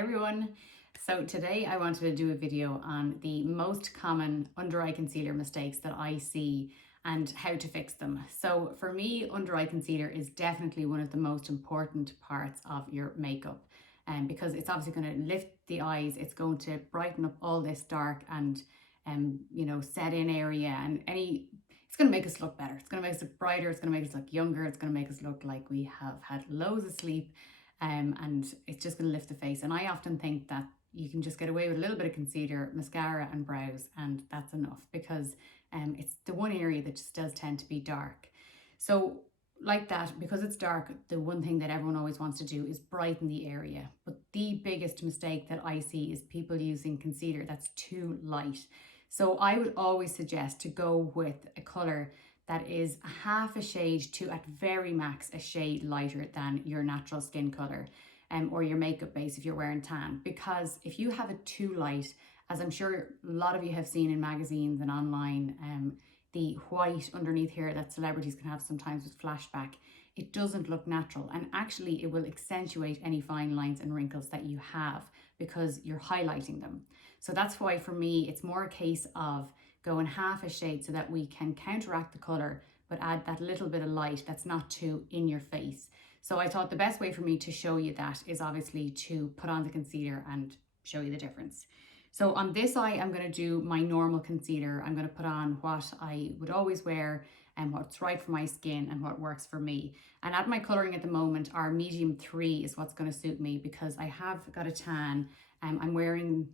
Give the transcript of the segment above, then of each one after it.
everyone. So today I wanted to do a video on the most common under eye concealer mistakes that I see and how to fix them. So for me, under eye concealer is definitely one of the most important parts of your makeup, because it's obviously going to lift the eyes, it's going to brighten up all this dark and set in area, and it's going to make us look better. It's going to make us look brighter, it's going to make us look younger, it's going to make us look like we have had loads of sleep. And it's just going to lift the face. And I often think that you can just get away with a little bit of concealer, mascara and brows, and that's enough, because it's the one area that just does tend to be dark. So like that, because it's dark, the one thing that everyone always wants to do is brighten the area. But the biggest mistake that I see is people using concealer that's too light. So I would always suggest to go with a colour that is half a shade to, at very max, a shade lighter than your natural skin colour, or your makeup base if you're wearing tan. Because if you have it too light, as I'm sure a lot of you have seen in magazines and online, the white underneath here that celebrities can have sometimes with flashback, it doesn't look natural, and actually it will accentuate any fine lines and wrinkles that you have because you're highlighting them. So that's why for me it's more a case of going half a shade so that we can counteract the colour but add that little bit of light that's not too in your face. So I thought the best way for me to show you that is obviously to put on the concealer and show you the difference. So on this eye, I'm going to do my normal concealer. I'm going to put on what I would always wear and what's right for my skin and what works for me. And at my colouring at the moment, our medium 3 is what's going to suit me, because I have got a tan. I'm wearing,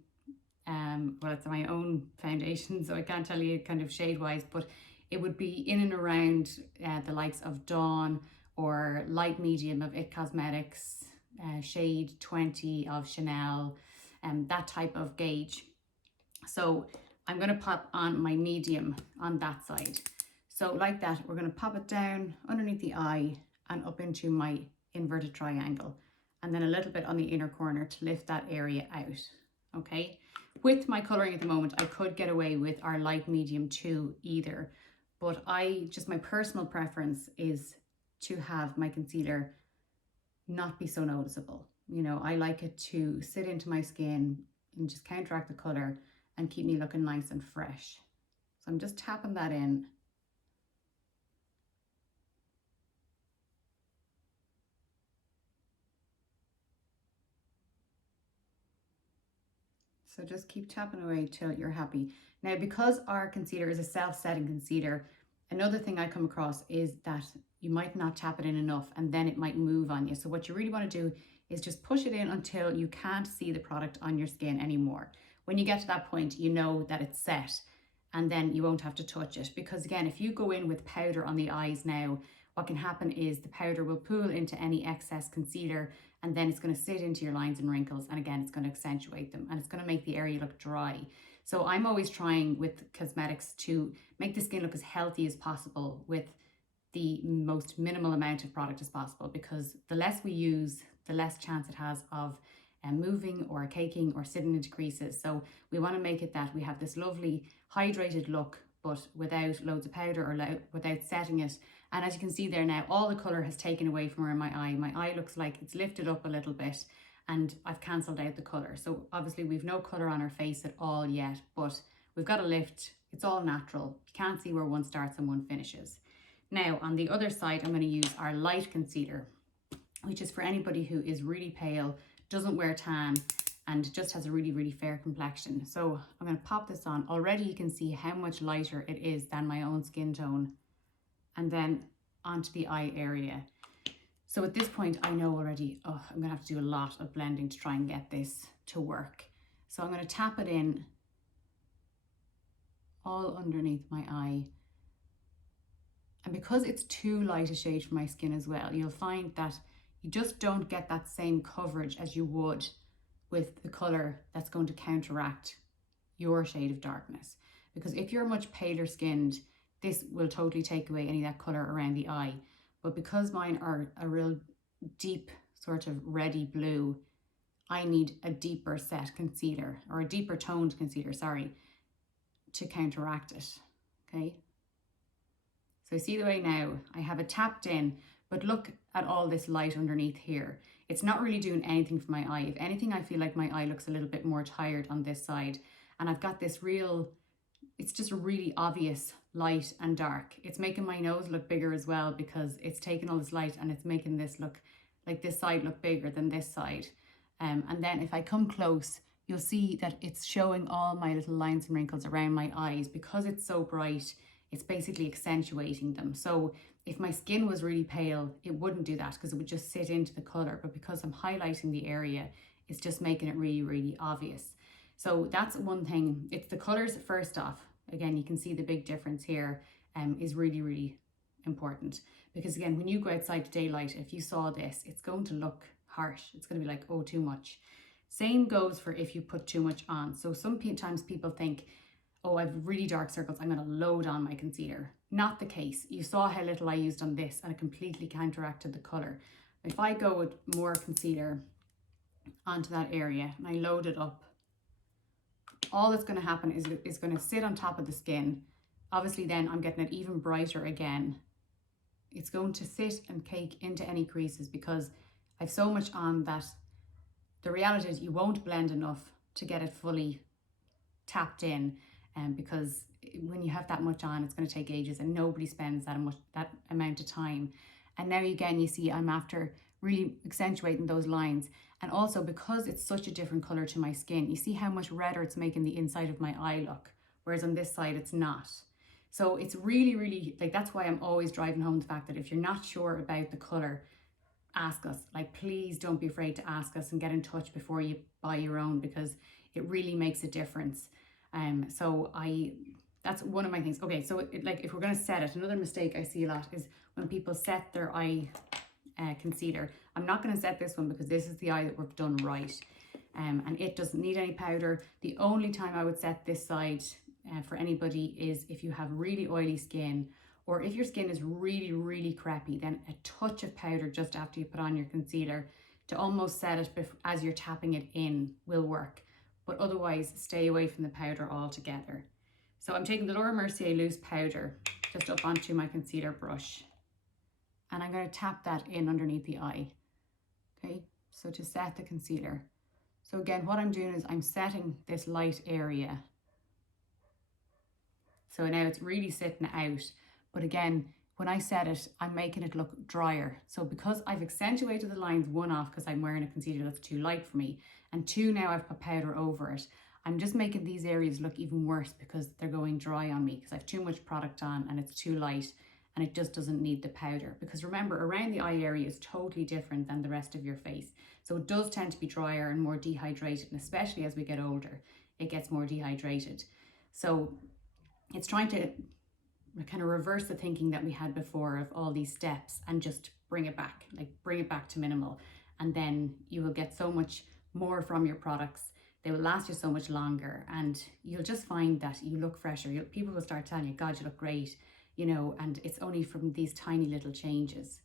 well, it's my own foundation, so I can't tell you kind of shade wise, but it would be in and around the likes of Dawn or light medium of It Cosmetics, shade 20 of Chanel, that type of gauge. So I'm going to pop on my medium on that side. So like that, we're going to pop it down underneath the eye and up into my inverted triangle, and then a little bit on the inner corner to lift that area out. Okay, with my colouring at the moment, I could get away with our light medium 2 either, but my personal preference is to have my concealer not be so noticeable. You know, I like it to sit into my skin and just counteract the colour and keep me looking nice and fresh. So I'm just tapping that in. So just keep tapping away till you're happy. Now, because our concealer is a self-setting concealer, another thing I come across is that you might not tap it in enough and then it might move on you. So what you really want to do is just push it in until you can't see the product on your skin anymore. When you get to that point, you know that it's set, and then you won't have to touch it. Because again, if you go in with powder on the eyes now, what can happen is the powder will pool into any excess concealer, and then it's going to sit into your lines and wrinkles, and again it's going to accentuate them, and it's going to make the area look dry. So I'm always trying with cosmetics to make the skin look as healthy as possible with the most minimal amount of product as possible, because the less we use, the less chance it has of moving or caking or sitting into creases. So we want to make it that we have this lovely hydrated look, but without loads of powder or without setting it. And as you can see there now, all the colour has taken away from where my eye looks like it's lifted up a little bit, and I've cancelled out the colour. So obviously we've no colour on our face at all yet, but we've got a lift. It's all natural. You can't see where one starts and one finishes. Now on the other side, I'm going to use our light concealer, which is for anybody who is really pale, doesn't wear tan, and just has a really, really fair complexion. So I'm going to pop this on. Already you can see how much lighter it is than my own skin tone, and then onto the eye area. So at this point, I know already, I'm going to have to do a lot of blending to try and get this to work. So I'm going to tap it in all underneath my eye. And because it's too light a shade for my skin as well, you'll find that you just don't get that same coverage as you would with the colour that's going to counteract your shade of darkness. Because if you're much paler skinned, this will totally take away any of that colour around the eye. But because mine are a real deep sort of reddy blue, I need a deeper set concealer, or a deeper toned concealer, sorry, to counteract it, okay? So see the way now, I have it tapped in, but look at all this light underneath here. It's not really doing anything for my eye. If anything, I feel like my eye looks a little bit more tired on this side. And I've got this real, it's just a really obvious light and dark. It's making my nose look bigger as well because it's taking all this light and it's making this look, like this side look bigger than this side. And then if I come close, you'll see that it's showing all my little lines and wrinkles around my eyes. Because it's so bright, it's basically accentuating them. So if my skin was really pale, it wouldn't do that because it would just sit into the color. But because I'm highlighting the area, it's just making it really, really obvious. So that's one thing. It's the colors first off. Again, you can see the big difference here is really, really important. Because again, when you go outside to daylight, if you saw this, it's going to look harsh. It's going to be like, oh, too much. Same goes for if you put too much on. So sometimes people think, oh, I have really dark circles, I'm going to load on my concealer. Not the case. You saw how little I used on this and it completely counteracted the color. If I go with more concealer onto that area and I load it up, all that's going to happen is it's going to sit on top of the skin. Obviously then I'm getting it even brighter again. It's going to sit and cake into any creases because I've so much on that the reality is you won't blend enough to get it fully tapped in, because when you have that much on, it's going to take ages and nobody spends that amount of time. And now again, you see I'm after really accentuating those lines. And also because it's such a different color to my skin, you see how much redder it's making the inside of my eye look, whereas on this side it's not. So it's really, really, like, that's why I'm always driving home the fact that if you're not sure about the color, ask us. Like, please don't be afraid to ask us and get in touch before you buy your own, because it really makes a difference. That's one of my things. Okay, so like if we're going to set it, another mistake I see a lot is when people set their eye concealer. I'm not going to set this one because this is the eye that we've done right, and it doesn't need any powder. The only time I would set this side for anybody is if you have really oily skin, or if your skin is really, really crappy, then a touch of powder just after you put on your concealer to almost set it as you're tapping it in will work. But otherwise, stay away from the powder altogether. So I'm taking the Laura Mercier loose powder just up onto my concealer brush. And I'm going to tap that in underneath the eye. Okay, so to set the concealer. So again, what I'm doing is I'm setting this light area. So now it's really sitting out. But again, when I set it, I'm making it look drier. So because I've accentuated the lines, one off because I'm wearing a concealer that's too light for me, and two, now I've put powder over it, I'm just making these areas look even worse because they're going dry on me because I have too much product on and it's too light and it just doesn't need the powder. Because remember, around the eye area is totally different than the rest of your face. So it does tend to be drier and more dehydrated, and especially as we get older, it gets more dehydrated. So it's trying to kind of reverse the thinking that we had before of all these steps and just bring it back, like bring it back to minimal. And then you will get so much more from your products. They will last you so much longer, and you'll just find that you look fresher. People will start telling you, God, you look great, you know, and it's only from these tiny little changes.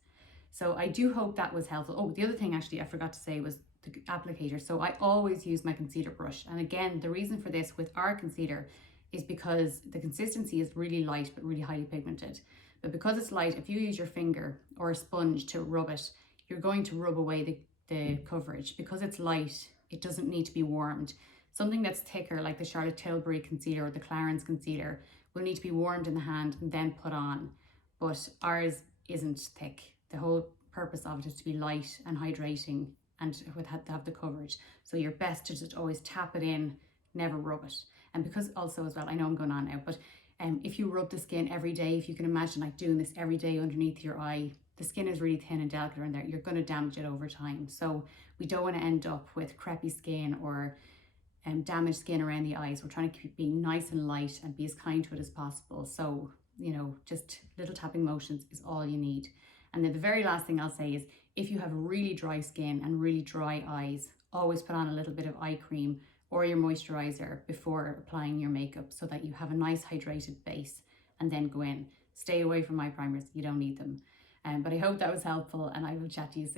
So I do hope that was helpful. Oh, the other thing actually I forgot to say was the applicator. So I always use my concealer brush. And again, the reason for this with our concealer is because the consistency is really light but really highly pigmented. But because it's light, if you use your finger or a sponge to rub it, you're going to rub away the coverage. Because it's light, it doesn't need to be warmed. Something that's thicker, like the Charlotte Tilbury concealer or the Clarins concealer, will need to be warmed in the hand and then put on. But ours isn't thick. The whole purpose of it is to be light and hydrating and to have the coverage. So you're best to just always tap it in, never rub it. And because also as well, I know I'm going on now, but if you rub the skin every day, if you can imagine like doing this every day underneath your eye, the skin is really thin and delicate in there, you're going to damage it over time. So we don't want to end up with crepey skin or damaged skin around the eyes. We're trying to keep being nice and light and be as kind to it as possible. So, you know, just little tapping motions is all you need. And then the very last thing I'll say is if you have really dry skin and really dry eyes, always put on a little bit of eye cream or your moisturizer before applying your makeup so that you have a nice hydrated base, and then go in. Stay away from eye primers, you don't need them. But I hope that was helpful, and I will chat to you soon.